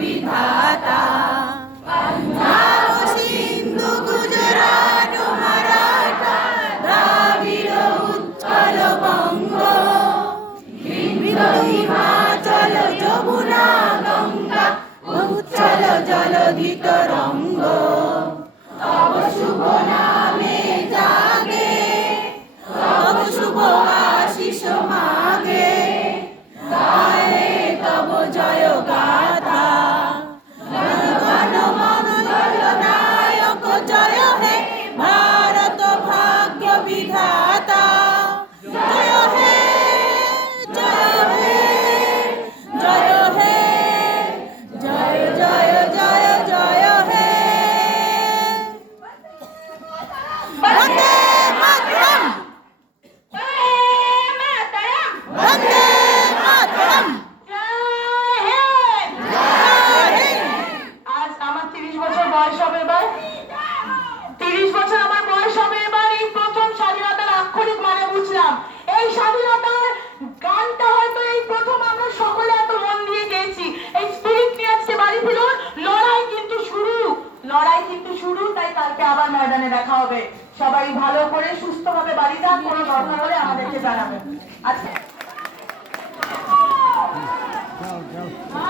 विधाता। पंजाब सिंधु गुजरात मराठा द्राविड़ उत्कल बंग, हिमाचल यमुना गंगा उच्चल जलधि तरंग। तब शुभ नामे जागे, तब शुभ आशीष मागे, गाए तब जय गाथा। गण मंगल नायक जय हे भारत भाग्य विधाता। जय हे जय हे जय हे जय जय जय जय हे। वंदे मातरम, वंदे मातरम। আজ আমার 30 বছর বয়স হবে এবার। 30 বছর আমার বয়স হবে এবার। এই প্রথম স্বাধীনতার আক্ষরিক মানে বুঝলাম। এই স্বাধীনতার গানটা হয়তো এই প্রথম আমরা সকলে এত মন দিয়ে গেয়েছি। এই স্পিরিট নিয়ে আজকে বাড়ি ফিরুন। লড়াই কিন্তু শুরু, লড়াই কিন্তু শুরু। তাই কালকে আবার ময়দানে দেখা হবে। সবাই ভালো করে সুস্থভাবে বাড়ি যান। কোনো দরকার হলে আমাদেরকে জানাবেন। আচ্ছা।